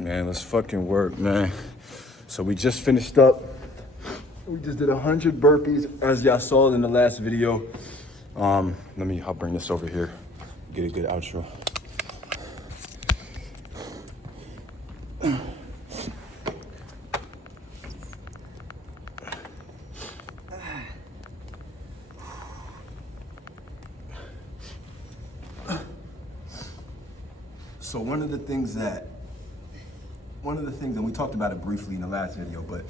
Man, let's fucking work, man. So we just finished up. We just did 100 burpees, as y'all saw in the last video. I'll bring this over here, get a good outro. So one of the things, and we talked about it briefly in the last video, but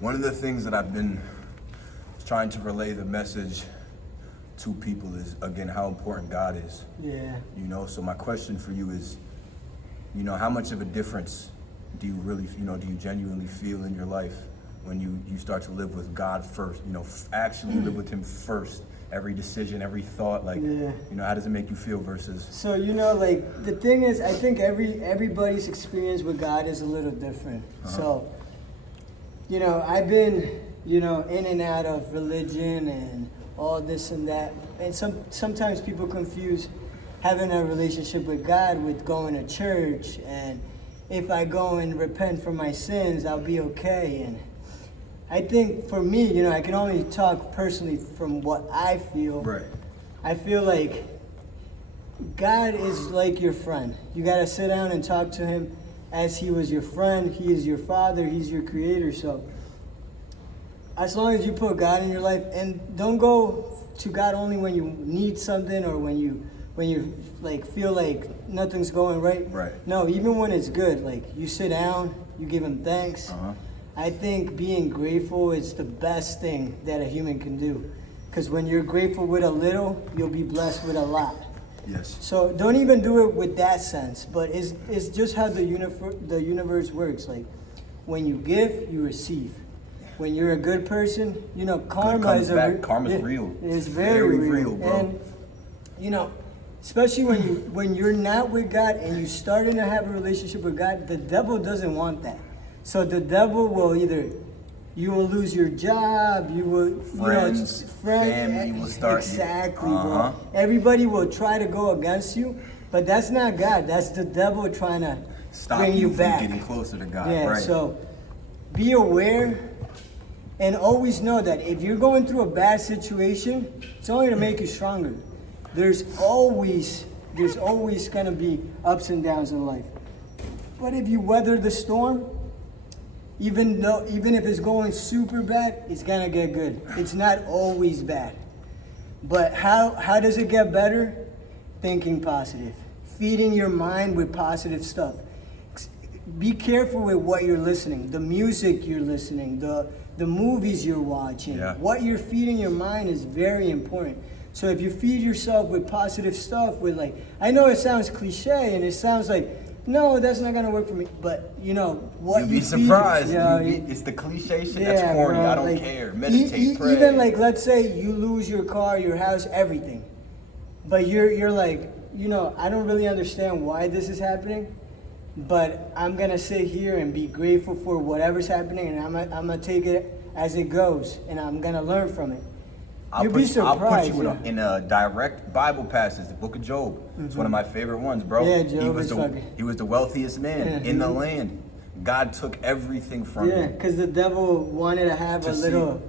one of the things that I've been trying to relay the message to people is, again, how important God is. Yeah. You know, so my question for you is, you know, how much of a difference do you really, do you genuinely feel in your life when you start to live with God first, actually live with him first? Every decision, every thought, how does it make you feel versus? So, the thing is, I think everybody's experience with God is a little different. So, I've been, in and out of religion and all this and that. And sometimes people confuse having a relationship with God with going to church. And if I go and repent for my sins, I'll be okay. And I think for me, I can only talk personally from what I feel. Right. I feel like God is like your friend. You got to sit down and talk to him as he was your friend. He is your father. He's your creator. So as long as you put God in your life, and don't go to God only when you need something or when you feel like nothing's going right. Right. No, even when it's good, you sit down, you give him thanks. I think being grateful is the best thing that a human can do. Because when you're grateful with a little, you'll be blessed with a lot. Yes. So don't even do it with that sense, but it's just how the universe works. Like, when you give, you receive. When you're a good person, karma is karma's real. It's very real, bro. And especially when you're not with God and you're starting to have a relationship with God, the devil doesn't want that. So the devil will you will lose your job, you will, family will start. Exactly, bro. Everybody will try to go against you, but that's not God. That's the devil trying to bring you back. From getting closer to God. Yeah, right. So be aware and always know that if you're going through a bad situation, it's only to make you stronger. There's always gonna be ups and downs in life. But if you weather the storm, even if it's going super bad, it's gonna get good. It's not always bad. But how does it get better? Thinking positive. Feeding your mind with positive stuff. Be careful with what you're listening, the music you're listening, the movies you're watching. Yeah. What you're feeding your mind is very important. So if you feed yourself with positive stuff, I know it sounds cliche and it sounds like, no, that's not gonna work for me. But what You'd be surprised. It's the cliche shit that's corny. Bro, I don't care. Meditate, pray. Even let's say you lose your car, your house, everything. But you're like, I don't really understand why this is happening. But I'm gonna sit here and be grateful for whatever's happening, and I'm gonna take it as it goes, and I'm gonna learn from it. You'll be surprised. I'll put you in a direct Bible passage, the Book of Job. It's one of my favorite ones, bro. Yeah, Job he was the wealthiest man in the land. God took everything from him. Yeah, because the devil wanted to have little.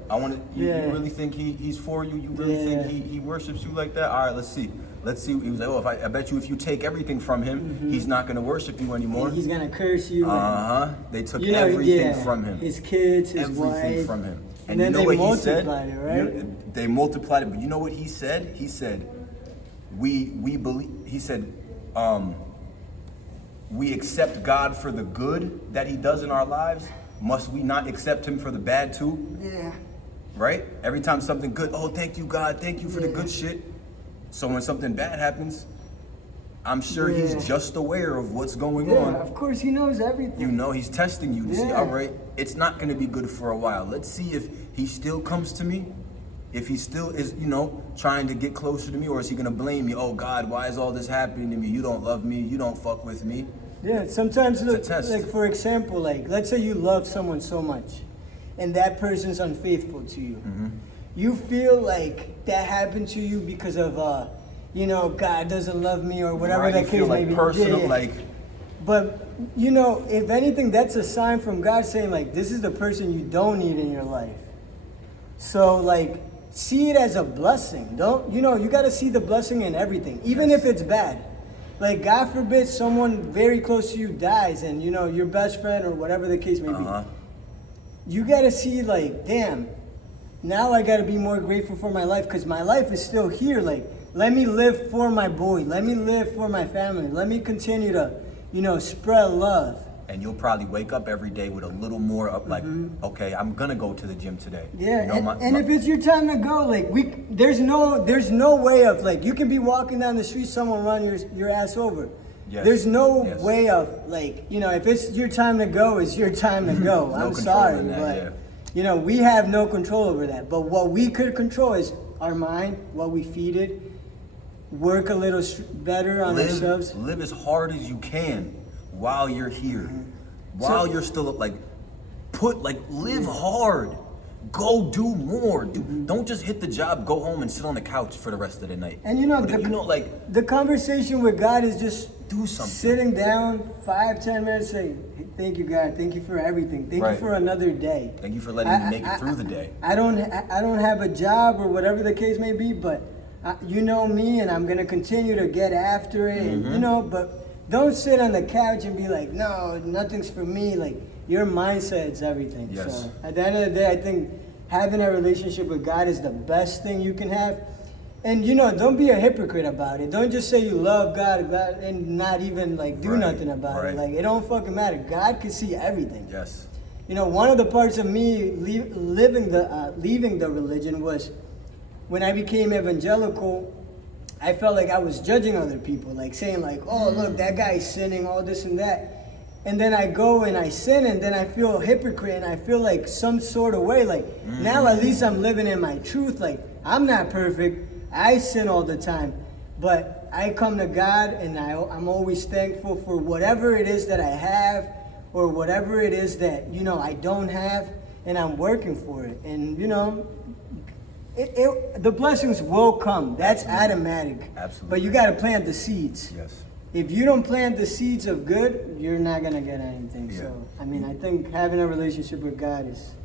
You really think he's for you? You really think he worships you like that? All right, let's see. He was like, I bet you if you take everything from him, he's not going to worship you anymore. And he's going to curse you. They took everything from him. His kids, his everything wife. from him. And then they multiplied it, right? They multiplied it, but you know what he said? He said, we believe. He said, we accept God for the good that he does in our lives. Must we not accept him for the bad too? Yeah. Right? Every time something good, oh, thank you, God. Thank you for the good shit. So when something bad happens, I'm sure he's just aware of what's going on. Yeah, of course he knows everything. He's testing you to see, all right, it's not going to be good for a while. Let's see if he still comes to me. If he still is, trying to get closer to me, or is he going to blame me? Oh, God, why is all this happening to me? You don't love me. You don't fuck with me. Yeah, sometimes, test. For example, let's say you love someone so much and that person's unfaithful to you. You feel like that happened to you because of, God doesn't love me or whatever that case may be. Personal, But you know, if anything, that's a sign from God saying like, this is the person you don't need in your life. So like, see it as a blessing. Don't, you know, you got to see the blessing in everything, even if it's bad. Like, God forbid someone very close to you dies and, you know, your best friend or whatever the case may be. You got to see like, damn, now I got to be more grateful for my life because my life is still here. Like, let me live for my boy. Let me live for my family. Let me continue to, you know, spread love. And you'll probably wake up every day with a little more of like, okay, I'm gonna go to the gym today. Yeah, you know, and if it's your time to go, like there's no way of like, you can be walking down the street, someone run your ass over. Yes. There's no Yes. way of like, you know, if it's your time to go, it's your time to go. No I'm control sorry, in that, but yeah. you know, we have no control over that. But what we could control is our mind, what we feed it, work a little better on ourselves. Live as hard as you can while you're here. While you're still like, live hard. Go do more. Don't just hit the job, go home and sit on the couch for the rest of the night. And you know, the conversation with God is just do something. Sitting down 5-10 minutes, say, hey, thank you, God. Thank you for everything. Thank you for another day. Thank you for letting me make it through the day. I don't have a job or whatever the case may be, but you know me, and I'm gonna continue to get after it. And, you know, but don't sit on the couch and be like, no, nothing's for me. Like, your mindset's everything. Yes. So at the end of the day, I think having a relationship with God is the best thing you can have. And, you know, don't be a hypocrite about it. Don't just say you love God, and not even, like, do nothing about it. Like, it don't fucking matter. God can see everything. Yes. You know, one of the parts of me leaving the religion was when I became evangelical. I felt like I was judging other people, like saying like, oh, look, that guy's sinning, all this and that. And then I go and I sin, and then I feel a hypocrite, and I feel like some sort of way, like now at least I'm living in my truth. Like, I'm not perfect. I sin all the time. But I come to God, and I'm always thankful for whatever it is that I have or whatever it is that, you know, I don't have, and I'm working for it. And, you know, the blessings will come. That's automatic. Absolutely. But you got to plant the seeds. Yes. If you don't plant the seeds of good, you're not going to get anything. Yeah. So, I mean, I think having a relationship with God is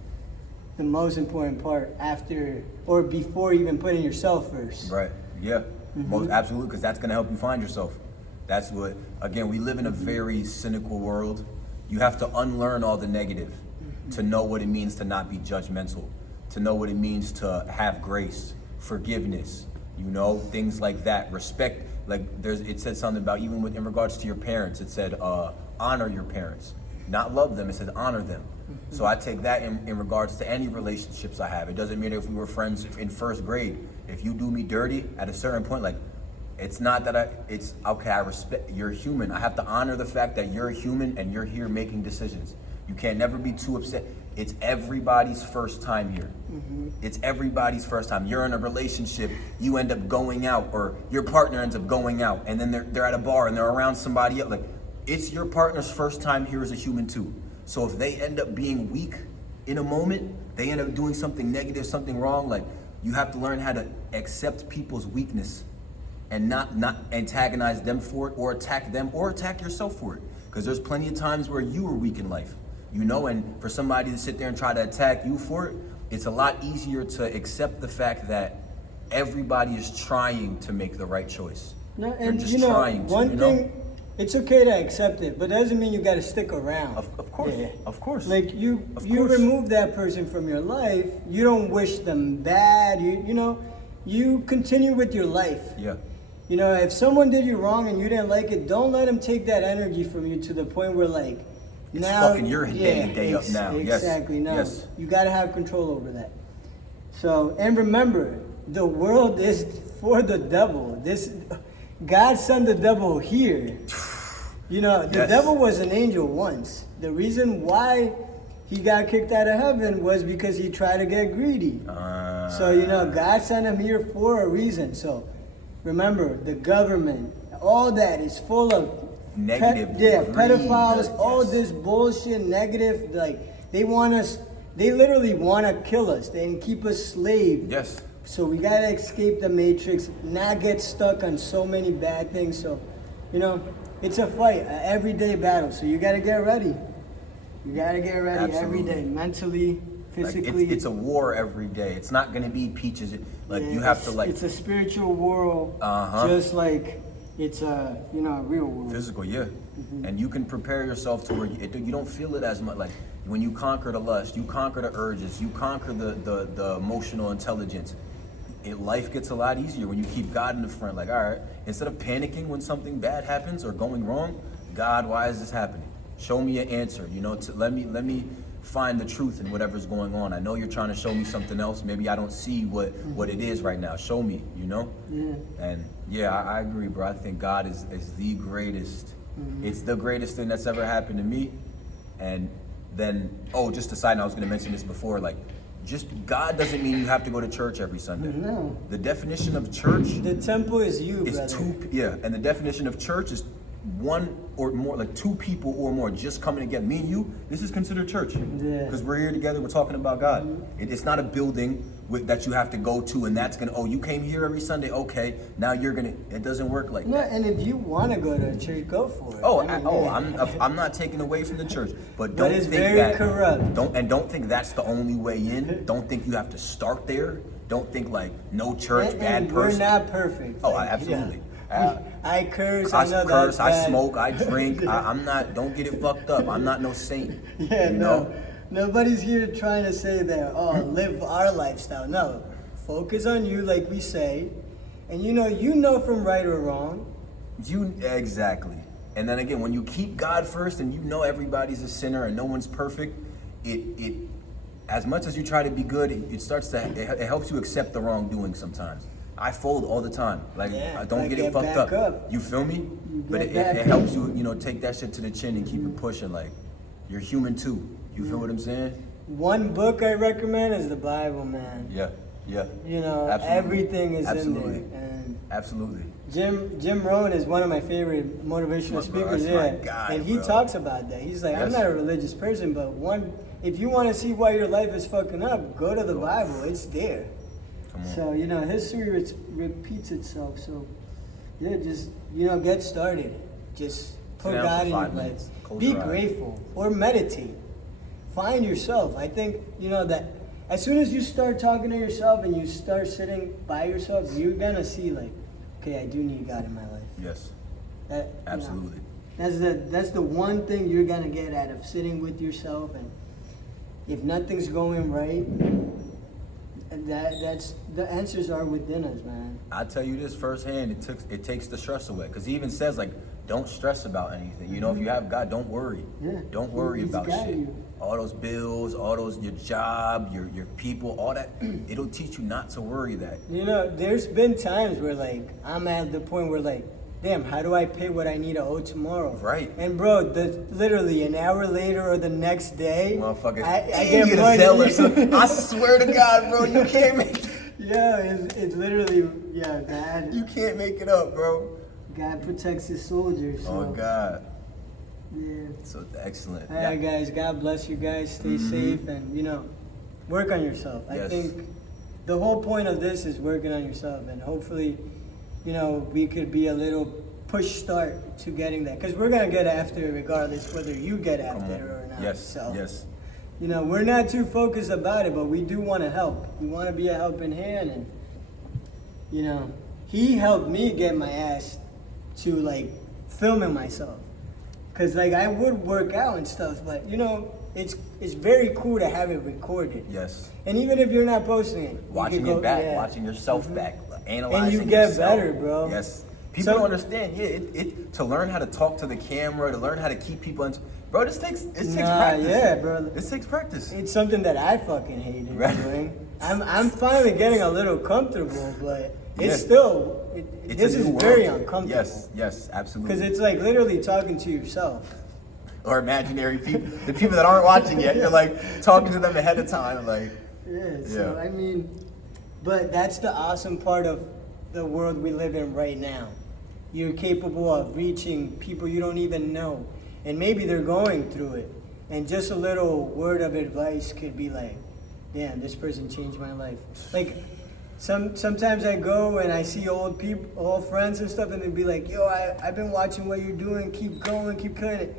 the most important part after or before even putting yourself first. Right. Yeah. Most absolutely, because that's gonna help you find yourself. That's what. Again, we live in a very cynical world. You have to unlearn all the negative to know what it means to not be judgmental, to know what it means to have grace, forgiveness. You know, things like that. Respect. Like it said something about even in regards to your parents. It said honor your parents, not love them. It said honor them. So I take that in regards to any relationships I have. It doesn't matter if we were friends in first grade. If you do me dirty at a certain point, like, it's not that it's okay, I respect, you're human. I have to honor the fact that you're a human and you're here making decisions. You can't never be too upset. It's everybody's first time here. It's everybody's first time. You're in a relationship, you end up going out, or your partner ends up going out, and then they're at a bar and they're around somebody else. Like, it's your partner's first time here as a human too. So if they end up being weak in a moment, they end up doing something negative, something wrong, like, you have to learn how to accept people's weakness and not antagonize them for it, or attack them, or attack yourself for it. Because there's plenty of times where you were weak in life, you know, and for somebody to sit there and try to attack you for it, it's a lot easier to accept the fact that everybody is trying to make the right choice. No, They're and just you know, trying to, one you thing, know? it's okay to accept it, but that doesn't mean you got to stick around. Of course, of course. Like you Of you course. remove that person from your life. You don't wish them bad. You know, you continue with your life. Yeah. You know, if someone did you wrong and you didn't like it, don't let them take that energy from you to the point where like It's now fucking your day up now. Yes. Exactly. No, Yes. you got to have control over that. So, and remember, the world is for the devil. God sent the devil here. You know, the devil was an angel once. The reason why he got kicked out of heaven was because he tried to get greedy. So, you know, God sent him here for a reason. So, remember, the government, all that is full of negative, pedophiles, all this bullshit, negative. Like, they literally want to kill us and keep us slaves. Yes. So we gotta escape the matrix, not get stuck on so many bad things. So, you know, it's a fight, an everyday battle. So you gotta get ready. You gotta get ready every Absolutely. day, mentally, Like, physically. it's a war every day. It's not gonna be peaches. Like you have to like It's a spiritual war, just like it's a a real war. physical, yeah. And you can prepare yourself to where you don't feel it as much. Like when you conquer the lust, you conquer the urges, you conquer the emotional intelligence. Life gets a lot easier when you keep God in the front. Like, all right, instead of panicking when something bad happens or going wrong, God, why is this happening? Show me an answer. Let me find the truth in whatever's going on. I know you're trying to show me something else. Maybe I don't see what it is right now. Show me, Yeah. And yeah, I agree, bro. I think God is the greatest. It's the greatest thing that's ever happened to me. And then, just a side note, I was going to mention this before, like, just God doesn't mean you have to go to church every Sunday. No. The definition of church The temple is you, is brother. and the definition of church is one or more, like two people or more just coming together. Me and you, this is considered church. Yeah. Because we're here together, we're talking about God. It's not a building that you have to go to and that's gonna, you came here every Sunday, okay, now you're gonna, it doesn't work like No, that. and if you want to go to a church, go for it. I'm not taking away from the church, but But don't it's think very that corrupt. Don't think that's the only way in. Don't think you have to start there. Don't think like no church, bad and person. We're not perfect. Absolutely. I curse. I I know curse, that's I bad. smoke, I drink. I'm not. Don't get it fucked up. I'm not no saint. Yeah, you no. know? Nobody's here trying to say that, live our lifestyle. No. Focus on you, like we say. And you know from right or wrong. Exactly. And then again, when you keep God first, and you know everybody's a sinner and no one's perfect, it as much as you try to be good, it helps you accept the wrongdoing sometimes. I fold all the time. Like, Yeah, don't like get it get fucked back up. You feel me? But get it back helps you, take that shit to the chin and keep it pushing. Like, you're human too. You feel what I'm saying? One book I recommend is the Bible, man. Yeah. Absolutely. Everything is Absolutely. in there. And Absolutely. Jim Rohn is one of my favorite motivational Bro, speakers. that's my Yeah, guy, and he bro. talks about that. He's like, I'm Yes. not a religious person, but if you want to see why your life is fucking up, go to the Bible. It's there. Come on. So history repeats itself. So yeah, just get started. Just put down God for in your 5 life. minutes. Close Be your eyes. grateful or meditate. Find yourself. I think that as soon as you start talking to yourself and you start sitting by yourself, you're gonna see like, okay, I do need God in my life. Yes. That, Absolutely. That's the one thing you're gonna get out of sitting with yourself, and if nothing's going right, that's the answers are within us, man. I tell you this firsthand, it takes the stress away. Because he even says, like, don't stress about anything. If you have God, don't worry. Yeah. Don't worry He's about got shit. you. All those bills, your job, your people, all that, it'll teach you not to worry that. There's been times where like I'm at the point where like, damn, how do I pay what I need to owe tomorrow? Right. And bro, literally an hour later or the next day, Motherfucker, I you get a money. Zelle or something. I swear to God, bro, you can't make it. Yeah, it's literally, You can't make it up, bro. God protects his soldiers. So, Oh, God. Yeah. So excellent. All right, guys. God bless you guys. Stay safe and work on yourself. I Yes. think the whole point of this is working on yourself, and hopefully, we could be a little push start to getting that, because we're gonna get after it regardless whether you get after it or not. Yes, So, yes. we're not too focused about it, but we do want to help. We want to be a helping hand, and he helped me get my ass to like filming myself. Cause like I would work out and stuff, but it's very cool to have it recorded. Yes. And even if you're not posting it, you Watching could it back, yeah. watching yourself back, analyzing And you get yourself. better, bro. Yes. People So- don't understand. Yeah, to learn how to talk to the camera, to learn how to keep people bro, this takes practice. Yeah, bro. This takes practice. It's something that I fucking hated Right. doing. I'm finally getting a little comfortable, but Yeah. it's still this a is new world. very uncomfortable. Yes, absolutely. Because it's like literally talking to yourself. Or imaginary people, the people that aren't watching yet. You're like talking to them ahead of time, like. Yeah, so Yeah. I mean, but that's the awesome part of the world we live in right now. You're capable of reaching people you don't even know, and maybe they're going through it. And just a little word of advice could be like, damn, this person changed my life. Like, Sometimes I go and I see old people, old friends and stuff, and they'd be like, "Yo, I've been watching what you're doing. Keep going, keep cutting it."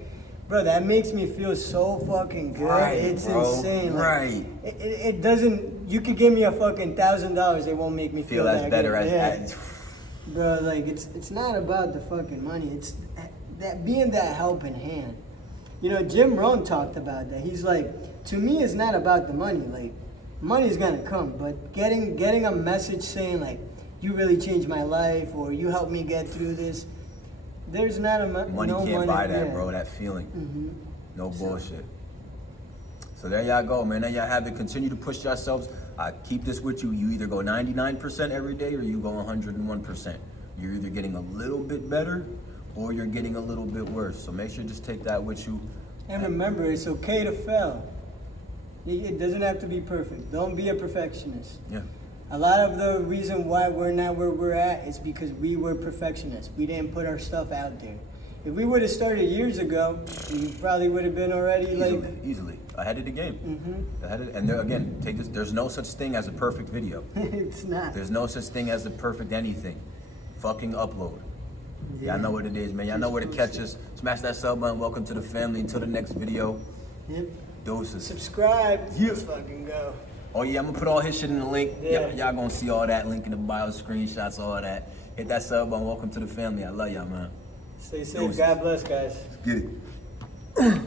Bro, that makes me feel so fucking good. Right, It's bro. insane. Like, Right. It doesn't. You could give me a fucking $1,000, it won't make me Feel feel as that better good. as. Bro, like it's not about the fucking money. It's that being that helping hand. You know, Jim Rohn talked about that. He's like, to me, it's not about the money. Like, money's gonna come, but getting a message saying like, you really changed my life, or you helped me get through this. There's not a Money no can't money, buy that, yeah. bro. That feeling. Mm-hmm. No bullshit. So there y'all go, man. There y'all have it. Continue to push yourselves. I keep this with you. You either go 99% every day or you go 101%. You're either getting a little bit better or you're getting a little bit worse. So make sure you just take that with you. And remember, it's okay to fail. It doesn't have to be perfect. Don't be a perfectionist. Yeah. A lot of the reason why we're not where we're at is because we were perfectionists. We didn't put our stuff out there. If we would have started years ago, we probably would have been already like. Easily. Ahead of the game. Mm-hmm. Ahead of, and there, again, take this. There's no such thing as a perfect video. It's not. There's no such thing as a perfect anything. Fucking upload. Y'all know what it is, man. Y'all know where to catch us. Smash that sub button. Welcome to the family. Until the next video. Yep. Doses. Subscribe. Yeah. Let's fucking go. Oh yeah, I'm gonna put all his shit in the link. Yeah. Y'all gonna see all that. Link in the bio, screenshots, all that. Hit that sub button. Welcome to the family. I love y'all, man. Stay safe. Doses. God bless, guys. Get it.